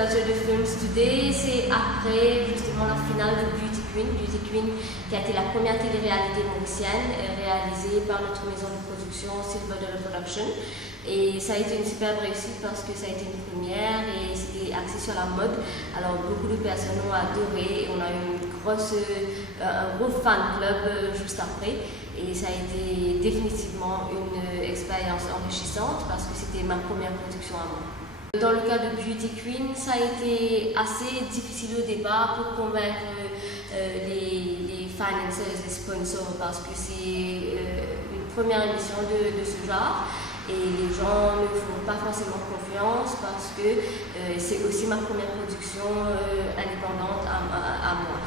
Culture de Films Today, c'est après justement la finale de Beauty Queen. Beauty Queen qui a été la première télé-réalité mauricienne réalisée par notre maison de production Silver Dollar Production. Et ça a été une superbe réussite parce que ça a été une première et c'était axé sur la mode. Alors beaucoup de personnes ont adoré et on a eu un gros fan club juste après. Et ça a été définitivement une expérience enrichissante parce que c'était ma première production à moi. Dans le cas de Beauty Queen, ça a été assez difficile au départ pour convaincre les financers, les sponsors, parce que c'est une première émission de ce genre et les gens ne font pas forcément confiance parce que c'est aussi ma première production indépendante à moi.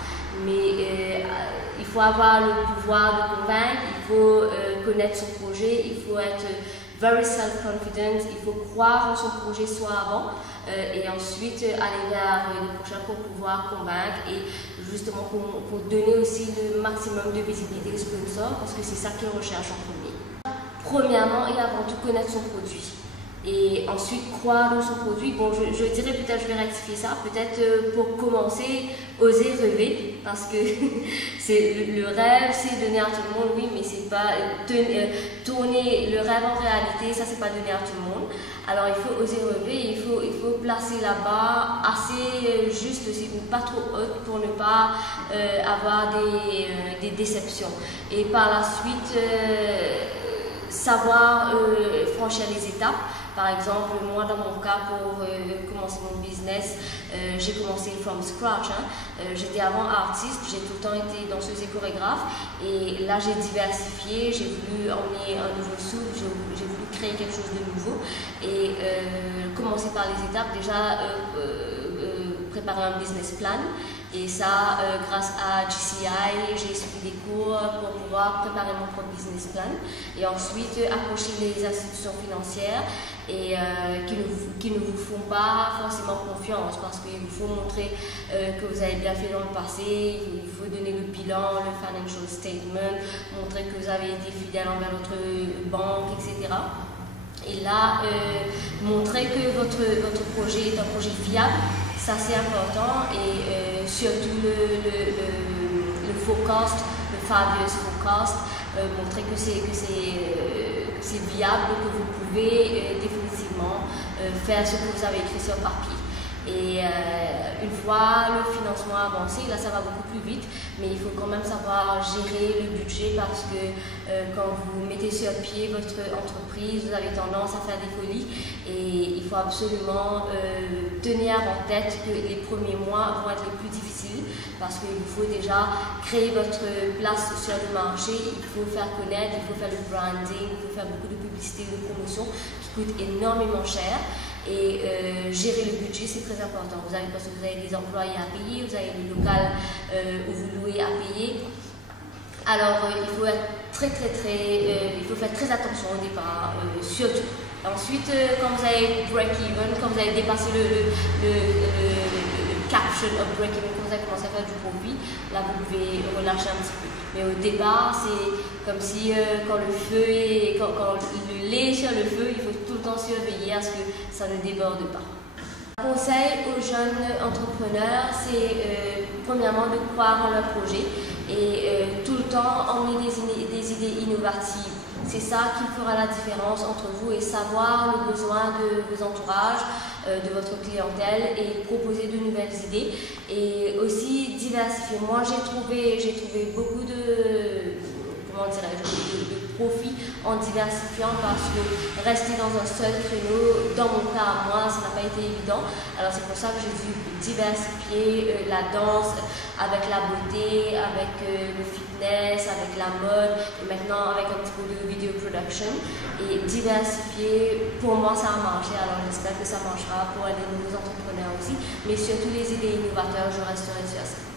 Mais il faut avoir le pouvoir de convaincre, il faut connaître son projet, il faut être very self-confident, il faut croire en son projet soit avant et ensuite aller vers le prochain pour pouvoir convaincre et justement pour donner aussi le maximum de visibilité aux sponsors parce que c'est ça qu'ils recherchent en premier. Premièrement et avant tout connaître son produit et ensuite croire dans son produit. Bon, je dirais peut-être, je vais rectifier ça, peut-être pour commencer, oser rêver, parce que c'est le rêve, c'est donner à tout le monde, oui, mais c'est pas tourner le rêve en réalité, ça c'est pas donner à tout le monde. Alors il faut oser rêver, il faut placer la barre assez juste aussi, pas trop haute pour ne pas avoir des déceptions. Et par la suite, savoir franchir les étapes. Par exemple, moi dans mon cas, pour commencer mon business, j'ai commencé from scratch. J'étais avant artiste, j'ai tout le temps été danseuse et chorégraphe. Et là, j'ai diversifié, j'ai voulu emmener un nouveau souffle, j'ai voulu créer quelque chose de nouveau. Et commencer par les étapes, déjà préparer un business plan. Et ça, grâce à GCI, j'ai suivi des cours pour pouvoir préparer mon propre business plan. Et ensuite, approcher les institutions financières et qui ne vous font pas forcément confiance parce qu'il vous faut montrer que vous avez bien fait dans le passé, il faut donner le bilan, le financial statement, montrer que vous avez été fidèle envers votre banque, etc. Et là, montrer que votre projet est un projet fiable. Ça c'est important et surtout le forecast, le 5 years forecast, montrer que c'est viable, que vous pouvez définitivement faire ce que vous avez écrit sur papier. Et une fois le financement avancé, là ça va beaucoup plus vite, mais il faut quand même savoir gérer le budget parce que quand vous mettez sur pied votre entreprise, vous avez tendance à faire des folies et il faut absolument tenir en tête que les premiers mois vont être les plus difficiles parce qu'il faut déjà créer votre place sur le marché, il faut faire connaître, il faut faire le branding, il faut faire beaucoup de publicité, de promotion qui coûte énormément cher. Et gérer le budget, c'est très important. Parce que vous avez des employés à payer, vous avez le local où vous louez à payer. Alors, il faut être il faut faire très attention au départ, surtout. Ensuite, quand vous avez break-even, quand vous avez dépassé le caption of break-even, quand vous avez commencé à faire du profit, là vous pouvez relâcher un petit peu. Mais au départ, c'est comme si quand le lait est sur le feu, il faut tout le temps surveiller à ce que ça ne déborde pas. Conseil aux jeunes entrepreneurs, c'est premièrement de croire en leur projet et tout le temps emmener des idées innovatives. C'est ça qui fera la différence entre vous et savoir le besoin de vos entourages, de votre clientèle et proposer de nouvelles idées et aussi diversifier. Moi j'ai trouvé beaucoup de profit en diversifiant parce que rester dans un seul créneau, dans mon cas à moi, ça n'a pas été évident. Alors c'est pour ça que j'ai dû diversifier la danse avec la beauté, avec le fitness, avec la mode et maintenant avec un petit peu de video production. Et diversifier, pour moi ça a marché, alors j'espère que ça marchera pour les nouveaux entrepreneurs aussi. Mais surtout les idées innovateurs, je resterai sur ça.